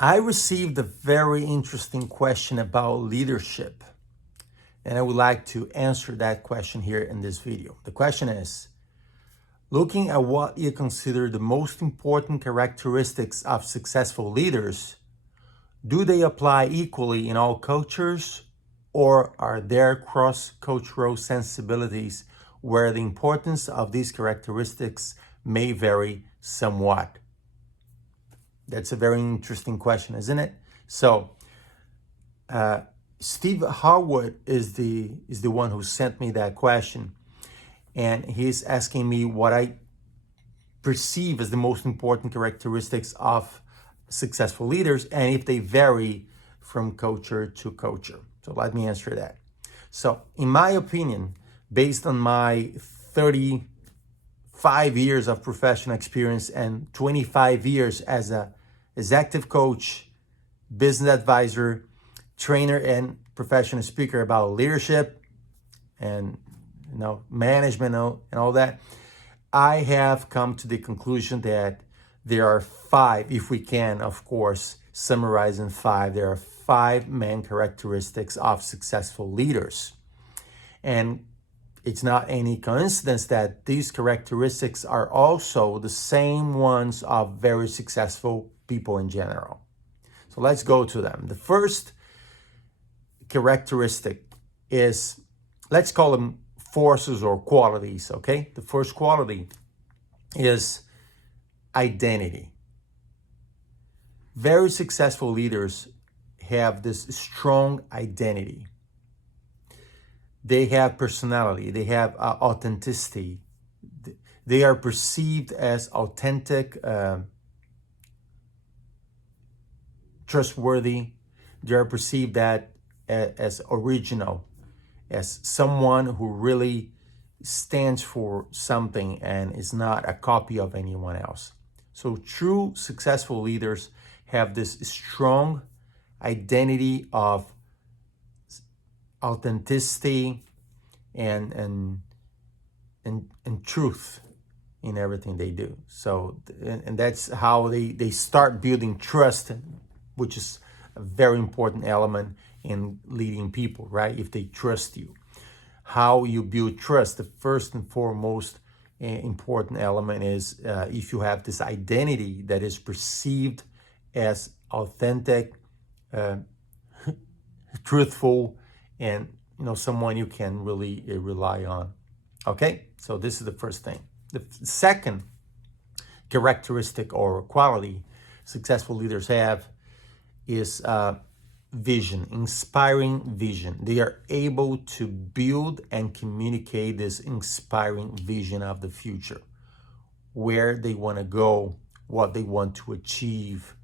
I received a very interesting question about leadership, and I would like to answer that question here in this video. The question is, looking at what you consider the most important characteristics of successful leaders, do they apply equally in all cultures, or are there cross-cultural sensibilities where the importance of these characteristics may vary somewhat? That's a very interesting question, isn't it? So, Steve Harwood is the one who sent me that question, and he's asking me what I perceive as the most important characteristics of successful leaders and if they vary from culture to culture. So let me answer that. So, in my opinion, based on my 35 years of professional experience and 25 years as a executive coach, business advisor, trainer, and professional speaker about leadership and management and all that, I have come to the conclusion that there are five, if we can, of course, summarize in five, there are five main characteristics of successful leaders. And it's not any coincidence that these characteristics are also the same ones of very successful people in general. So let's go to them. The first characteristic is, let's call them forces or qualities, okay? The first quality is identity. Very successful leaders have this strong identity. They have personality, they have authenticity. They are perceived as authentic, trustworthy. They are perceived as original, as someone who really stands for something and is not a copy of anyone else. So true successful leaders have this strong identity of authenticity and truth in everything they do. So, and that's how they start building trust, which is a very important element in leading people, right? If they trust you. How you build trust, the first and foremost important element is if you have this identity that is perceived as authentic, truthful, and someone you can really rely on. Okay, so this is the first thing. The second characteristic or quality successful leaders have is vision, inspiring vision. They are able to build and communicate this inspiring vision of the future, where they want to go, what they want to achieve.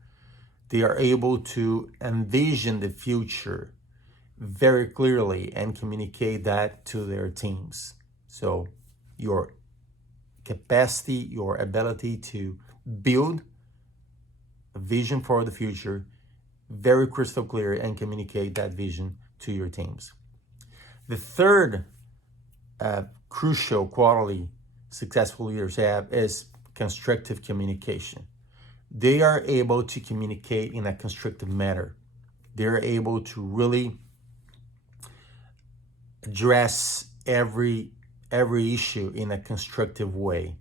They are able to envision the future very clearly and communicate that to their teams. So your capacity, your ability to build a vision for the future, very crystal clear, and communicate that vision to your teams. The third crucial quality successful leaders have is constructive communication. They are able to communicate in a constructive manner. They're able to really address every issue in a constructive way.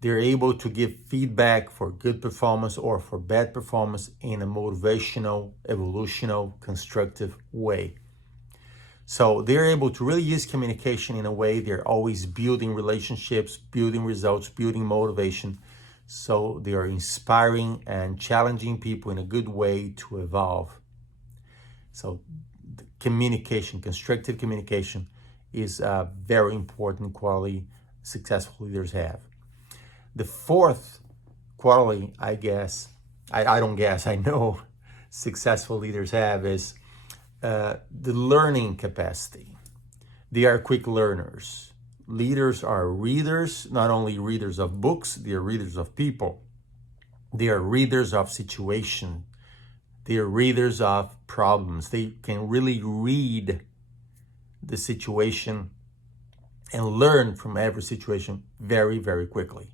They're able to give feedback for good performance or for bad performance in a motivational, evolutional, constructive way. So they're able to really use communication in a way they're always building relationships, building results, building motivation. So they are inspiring and challenging people in a good way to evolve. So communication, constructive communication, is a very important quality successful leaders have. The fourth quality, I know successful leaders have is the learning capacity. They are quick learners. Leaders are readers, not only readers of books, they are readers of people. They are readers of situations. They are readers of problems. They can really read the situation and learn from every situation very, very quickly.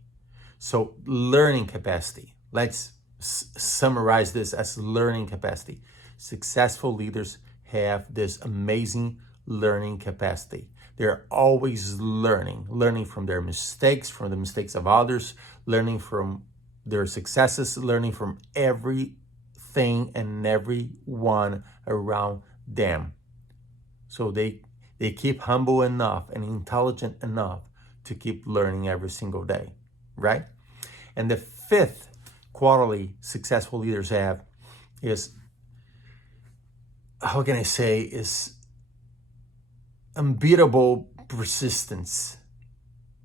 So learning capacity. Let's summarize this as learning capacity. Successful leaders have this amazing learning capacity. They're always learning from their mistakes, from the mistakes of others, learning from their successes, learning from everything and everyone around them. So they keep humble enough and intelligent enough to keep learning every single day, right? And the fifth quality successful leaders have is, how can I say, is unbeatable persistence,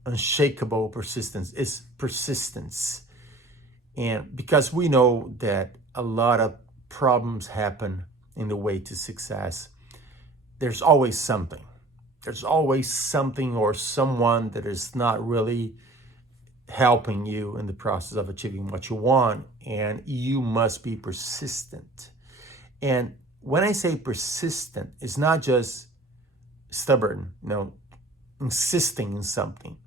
unshakable persistence, is persistence. And because we know that a lot of problems happen in the way to success, there's always something. There's always something or someone that is not really helping you in the process of achieving what you want, and you must be persistent. And when I say persistent, it's not just stubborn, insisting in something.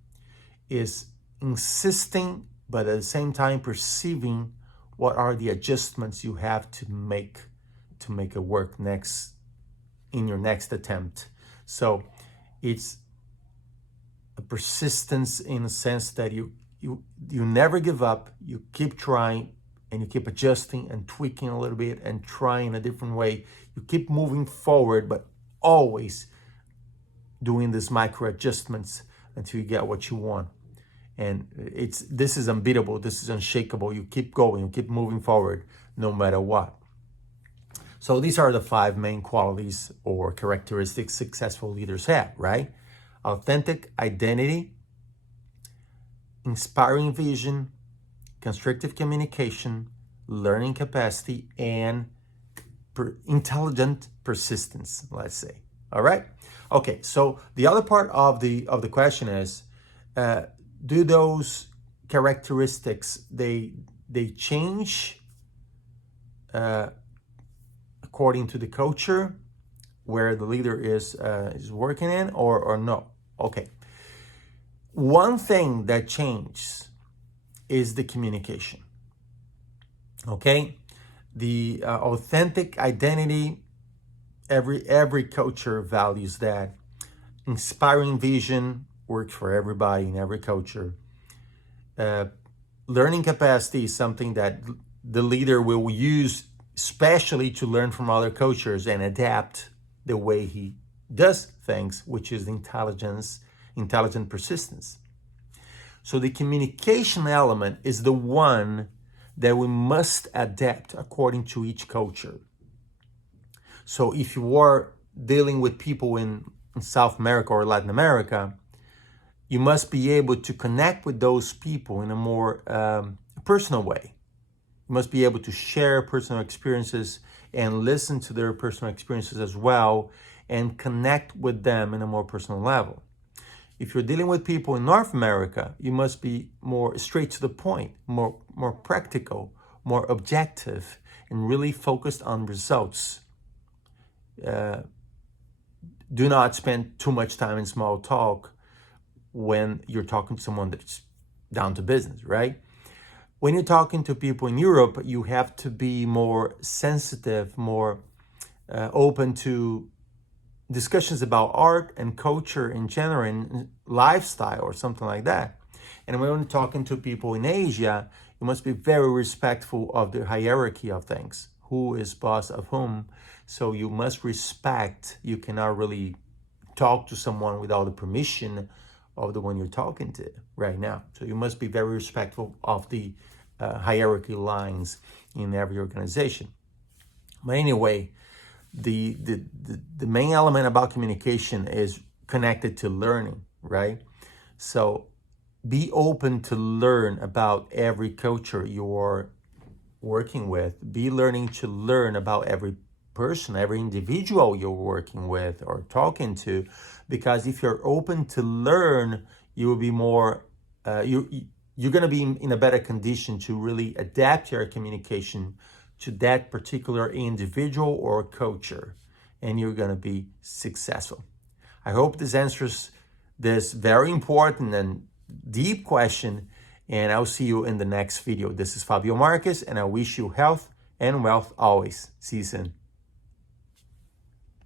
It's insisting, but at the same time perceiving what are the adjustments you have to make it work in your next attempt. So it's a persistence in the sense that you never give up, you keep trying, and you keep adjusting and tweaking a little bit and trying a different way. You keep moving forward, but always doing these micro adjustments until you get what you want. And this is unbeatable, this is unshakable. You keep going, you keep moving forward no matter what. So these are the 5 main qualities or characteristics successful leaders have, right? Authentic identity, inspiring vision, constructive communication, learning capacity, and intelligent persistence, let's say. All right? Okay, so the other part of the question is, do those characteristics, they change according to the culture where the leader is working in, or no? Okay. One thing that changes is the communication. Okay, the authentic identity. Every culture values that. Inspiring vision works for everybody in every culture. Learning capacity is something that the leader will use, especially to learn from other cultures and adapt the way he does things, which is intelligent persistence. So the communication element is the one that we must adapt according to each culture. So if you are dealing with people in South America or Latin America, you must be able to connect with those people in a more personal way. You must be able to share personal experiences and listen to their personal experiences as well, and connect with them in a more personal level. If you're dealing with people in North America, you must be more straight to the point, more practical, more objective, and really focused on results. Do not spend too much time in small talk when you're talking to someone that's down to business, right? When you're talking to people in Europe, you have to be more sensitive, more open to discussions about art and culture in general and lifestyle or something like that. And when you're talking to people in Asia, you must be very respectful of the hierarchy of things. Who is boss of whom? So you must respect. You cannot really talk to someone without the permission of the one you're talking to right now. So you must be very respectful of the hierarchy lines in every organization. But anyway, the main element about communication is connected to learning, right? So be open to learn about every culture you're working with. Be learning to learn about every person, every individual you're working with or talking to, because if you're open to learn, you will be more, you're going to be in a better condition to really adapt your communication to that particular individual or culture, and you're going to be successful. I hope this answers this very important and deep question, And I'll see you in the next video. This is Fabio Marques, and I wish you health and wealth always. See you soon.